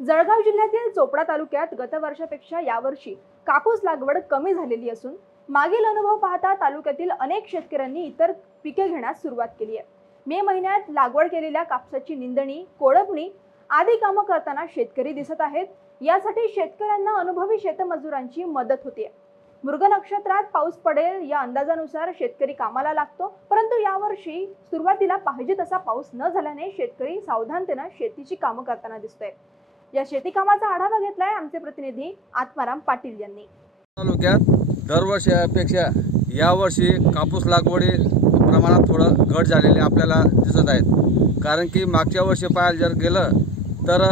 जळगाव जिल्ह्यातील चोपडा तालुक्यात गत वर्षापेक्षा यावर्षी कापूस लागवड कमी झालेली असून मागील अनुभव पाहता तालुक्यातील अनेक शेतकऱ्यांनी इतर पिके घेण्यास सुरुवात केली आहे। मे महिन्यात लागवड केलेल्या कापसाची निंदणी, कोळपणी आदी कामे करताना शेतकरी दिसत आहेत। यासाठी शेतकऱ्यांना अनुभवी शेतमजुरांची मदत होते। मृग नक्षत्रात पाऊस पडेल या अंदाजानुसार शेतकरी कामाला लागतो, परंतु यावर्षी सुरुवातीला पाहिजे तसा पाऊस न झाल्याने शेतकरी सावधानतेने शेतीची कामे करताना दिसतोय। या शेती कामाचा आढावा घेतलाय आमचे प्रतिनिधी आत्माराम पाटील यांनी। तालुक्यात दरवर्षीपेक्षा यावर्षी कापूस लागवडी प्रमाणात थोडं घट झालेली आपल्याला दिसत आहेत। कारण की मागच्या वर्षी पाहायला जर गेलं तर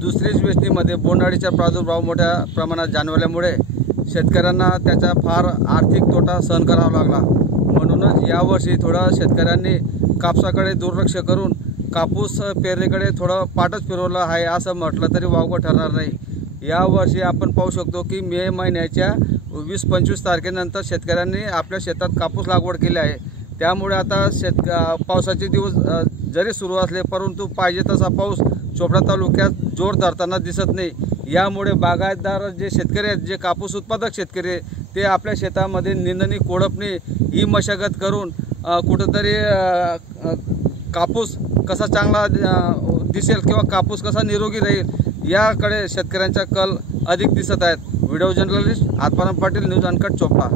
दुसरीच वेचणीमध्ये बोंडअळीचा प्रादुर्भाव मोठ्या प्रमाणात जाणवल्यामुळे शेतकऱ्यांना त्याचा फार आर्थिक तोटा सहन करावा लागला। म्हणूनच यावर्षी थोडं शेतकऱ्यांनी कापसाकडे दुर्लक्ष करून कापूस पेरणीकडे थोडं पाठच फिरवलं आहे असं म्हटलं तरी वावगं ठरणार नाही। यावर्षी आपण पाहू शकतो की मे महिन्याच्या 20-25 तारखेनंतर शेतकऱ्यांनी आपल्या शेतात कापूस लागवड केली आहे। त्यामुळे आता पावसाचे दिवस जरी सुरू असले परंतु पाहिजे तसा पाऊस चोपडा तालुक्यात जोर धरताना दिसत नाही। यामुळे बागायतदार जे शेतकरी आहेत, जे कापूस उत्पादक शेतकरी ते आपल्या शेतामध्ये निंदणी, कोळपणी ही मशागत करून कुठेतरी कापूस कसा चांगला दिसेल किंवा कापूस कसा निरोगी राहील याकडे शेतकऱ्यांचा कल अधिक दिसत आहेत। Video journalist Atmaram Patil, news uncut, Chopra.